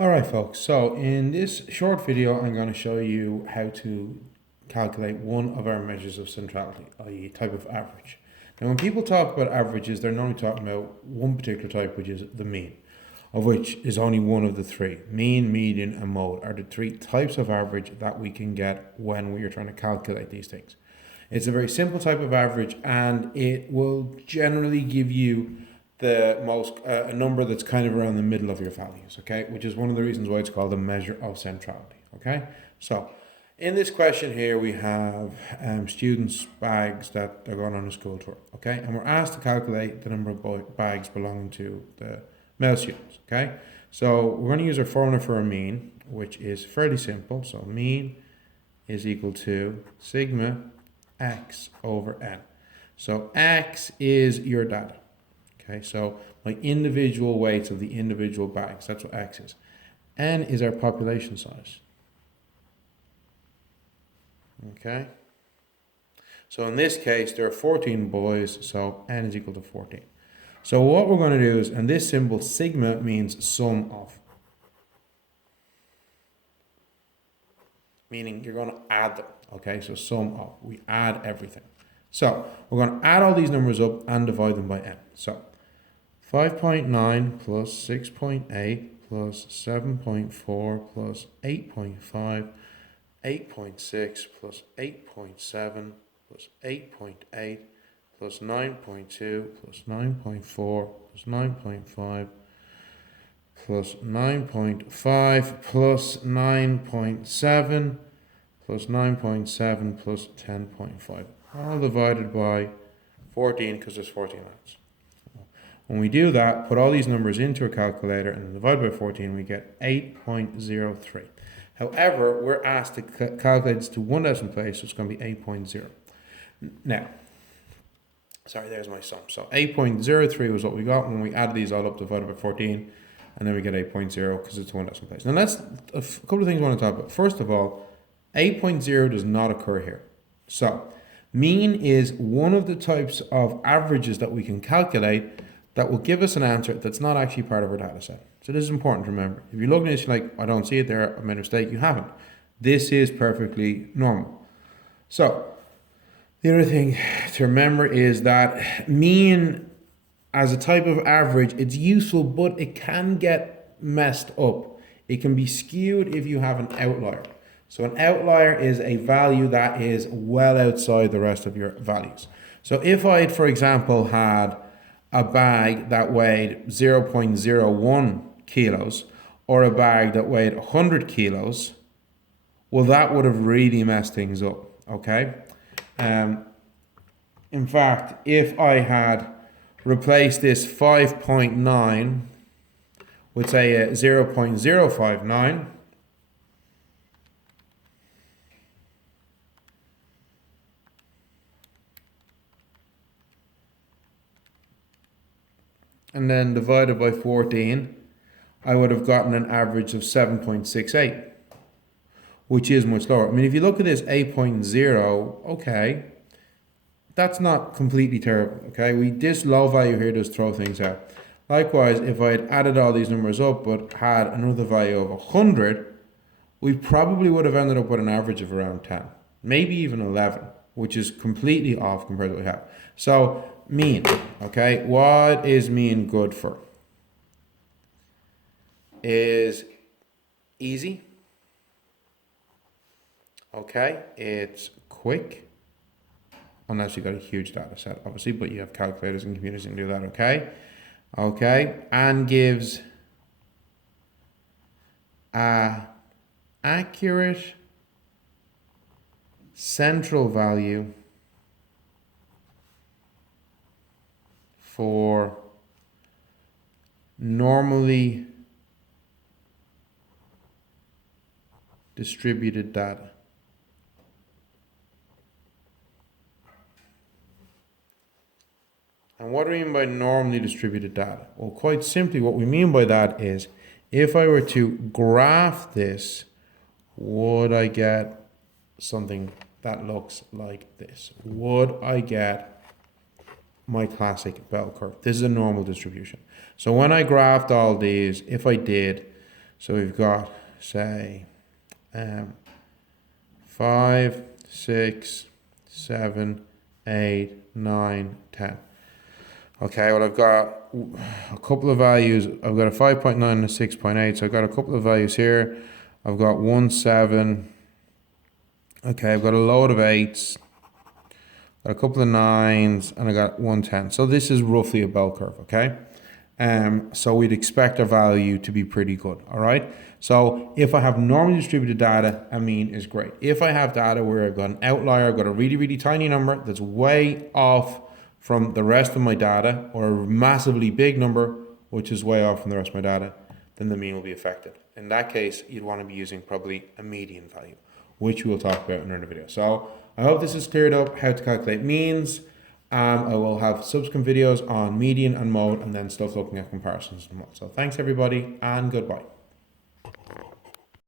Alright folks, so in this short video I'm going to show you how to calculate one of our measures of centrality, i.e. type of average. Now when people talk about averages, they're normally talking about one particular type, which is the mean, of which is only one of the three. Mean, median and mode are the three types of average that we can get when we are trying to calculate these things. It's a very simple type of average and it will generally give you the most a number that's kind of around the middle of your values, okay, which is one of the reasons why it's called a measure of centrality. Okay, so in this question here we have students' bags that they're going on a school tour, okay, and we're asked to calculate the number of bags belonging to the male students. Okay, so we're going to use our formula for a mean, which is fairly simple. So mean is equal to sigma x over n. So x is your data. Okay, so my individual weights of the individual bags, that's what x is. N is our population size. Okay, so in this case there are 14 boys, so n is equal to 14. So what we're going to do is, and this symbol sigma means sum of, meaning you're going to add them. Okay, so sum of, we add everything. So we're going to add all these numbers up and divide them by n. So 5.9 plus 6.8 plus 7.4 plus 8.5, 8.6 plus 8.7 plus 8.8 plus 9.2 plus 9.4 plus 9.5 plus 9.5 plus 9.7 plus 9.7 plus 10.5, all divided by 14 because there's 14 lines. When we do that, put all these numbers into a calculator and then divide by 14, we get 8.03. However, we're asked to calculate this to one decimal place, so it's going to be 8.0. Now, sorry, there's my sum. So 8.03 was what we got when we added these all up, divided by 14, and then we get 8.0 because it's one decimal place. Now, that's a couple of things I want to talk about. First of all, 8.0 does not occur here. So mean is one of the types of averages that we can calculate that will give us an answer that's not actually part of our data set. So this is important to remember. If you look at this, you're like, I don't see it there, I made a mistake. You haven't. This is perfectly normal. So the other thing to remember is that mean as a type of average, it's useful, but it can get messed up. It can be skewed if you have an outlier. So an outlier is a value that is well outside the rest of your values. So if I had, for example, had a bag that weighed 0.01 kilos or a bag that weighed 100 kilos, well, that would have really messed things up, okay? In fact, if I had replaced this 5.9 with, say, a 0.059, and then divided by 14, I would have gotten an average of 7.68, which is much lower. I mean, if you look at this 8.0, okay, that's not completely terrible, okay? This low value here does throw things out. Likewise, if I had added all these numbers up but had another value of 100, we probably would have ended up with an average of around 10, maybe even 11, which is completely off compared to what we have. So mean, okay, what is mean good for? Is easy, okay, it's quick, unless you've got a huge data set, obviously, but you have calculators and computers that can do that, okay, and gives a accurate central value for normally distributed data. And what do we mean by normally distributed data? Well, quite simply, what we mean by that is if I were to graph this, would I get something that looks like this? Would I get my classic bell curve? This is a normal distribution. So when I graphed all these, if I did, So we've got, say, 5, 6, 7, 8, 9, 10. Okay, well, I've got a couple of values. I've got a 5.9 and a 6.8. So I've got a couple of values here. I've got 1, 7. Okay, I've got a load of 8s. Got a couple of 9s, and I got 1, 10. So this is roughly a bell curve, okay? So we'd expect our value to be pretty good, all right? So if I have normally distributed data, a mean is great. If I have data where I've got an outlier, I've got a really, really tiny number that's way off from the rest of my data, or a massively big number, which is way off from the rest of my data, then the mean will be affected. In that case, you'd want to be using probably a median value, which we'll talk about in another video. So I hope this has cleared up how to calculate means. I will have subsequent videos on median and mode, and then stuff looking at comparisons and mode. So thanks everybody, and goodbye.